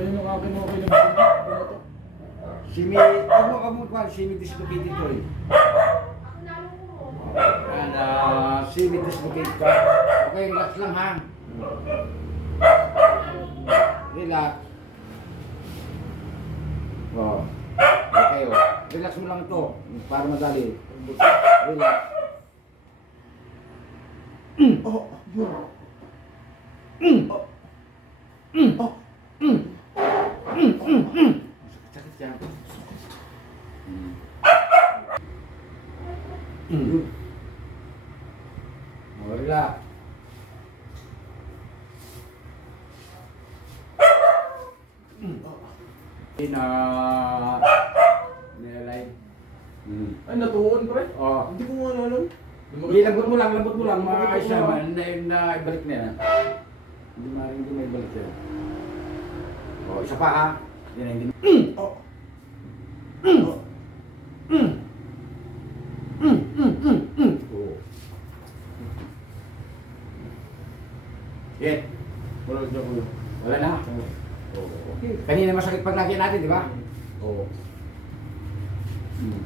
Ganyan yung akin okay na bumoto. Simi, huwag mo ka mo kwan, simi dislocated ko eh. Yan, ah, simi dislocated ka. Okay, relax lang ha. Relax. Oh. Okay, oh. Relax mo lang to para madali. Relax. Oh, yun. Oh. Oh. Yan. Mm. Oh, relax. Na nilalay. Hmm. Ay, natuon ko rin. Oh. Hindi ko nga alam. Hindi, lambot mo lang, lambot mo lang. Maayos. Ma- na, na, ibalik na yan. Hindi maaaring hindi may ibalik siya. Oh, isa pa ha. Hindi na, hindi. Oh. Oh. Shit. Wala ko yun. Wala na. Oh. Kanina masakit pag lagyan natin, di ba? Oo. Hmm.